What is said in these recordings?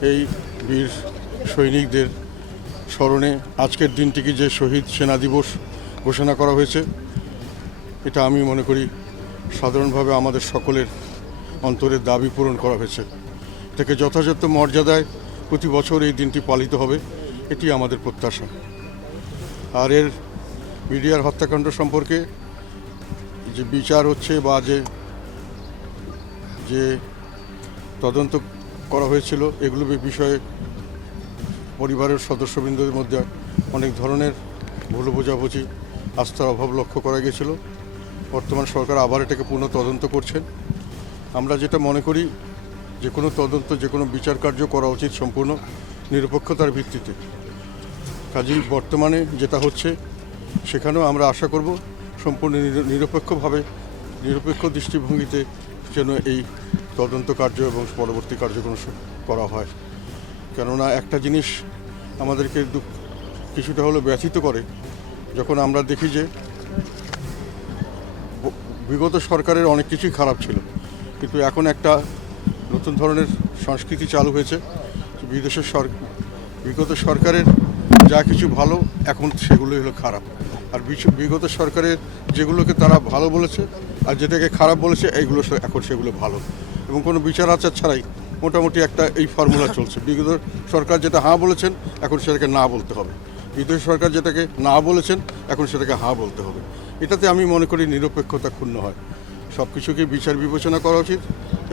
এই বীর সৈনিকদের স্মরণে আজকের দিনটিকে যে শহীদ সেনা দিবস ঘোষণা করা হয়েছে, এটা আমি মনে করি সাধারণভাবে আমাদের সকলের অন্তরের দাবি পূরণ করা হয়েছে। থেকে যথাযথ মর্যাদায় প্রতি বছর এই দিনটি পালিত হবে, এটি আমাদের প্রত্যাশা। আর এর মিডিয়ার হত্যাকাণ্ড সম্পর্কে যে বিচার হচ্ছে বা যে যে তদন্ত করা হয়েছিল। এগুলো বিষয়ে পরিবারের সদস্যবৃন্দদের মধ্যে অনেক ধরনের ভুল বোঝাবুঝি, আস্থার অভাব লক্ষ্য করা গিয়েছিল বর্তমান সরকার আবার এটাকে পুনঃ তদন্ত করছেন। আমরা যেটা মনে করি, যে কোনো তদন্ত, যে কোনো বিচার কার্য করা উচিত সম্পূর্ণ নিরপেক্ষতার ভিত্তিতে। কাজেই বর্তমানে যেটা হচ্ছে, সেখানেও আমরা আশা করব সম্পূর্ণ নিরপেক্ষভাবে, নিরপেক্ষ দৃষ্টিভঙ্গিতে যেন এই তদন্ত কার্য এবং পরবর্তী কার্যক্রম করা হয়। কেননা একটা জিনিস আমাদেরকে কিছুটা হলো ব্যথিত করে, যখন আমরা দেখি যে বিগত সরকারের অনেক কিছুই খারাপ ছিল। কিন্তু এখন একটা নতুন ধরনের সংস্কৃতি চালু হয়েছে বিদেশের সর, বিগত সরকারের যা কিছু ভালো, এখন সেগুলোই হলো খারাপ। আর বিগত সরকারের যেগুলোকে তারা ভালো বলেছে আর যেটাকে খারাপ বলেছে, এইগুলো এখন সেগুলো ভালো। এবং কোনো বিচার আচার ছাড়াই মোটামুটি একটা এই ফর্মুলা চলছে। বিগত সরকার যেটা হাঁ বলেছেন, এখন সেটাকে না বলতে হবে। বিদেশ সরকার যেটাকে না বলেছেন, এখন সেটাকে হাঁ বলতে হবে। এটাতে আমি মনে করি নিরপেক্ষতা ক্ষুণ্ণ হয়। সব কিছুকে বিচার বিবেচনা করা উচিত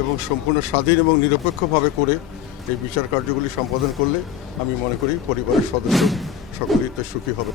এবং সম্পূর্ণ স্বাধীন এবং নিরপেক্ষভাবে করে এই বিচার কার্যগুলি সম্পাদন করলে আমি মনে করি পরিবারের সদস্য সকলেই এতে সুখী হবে।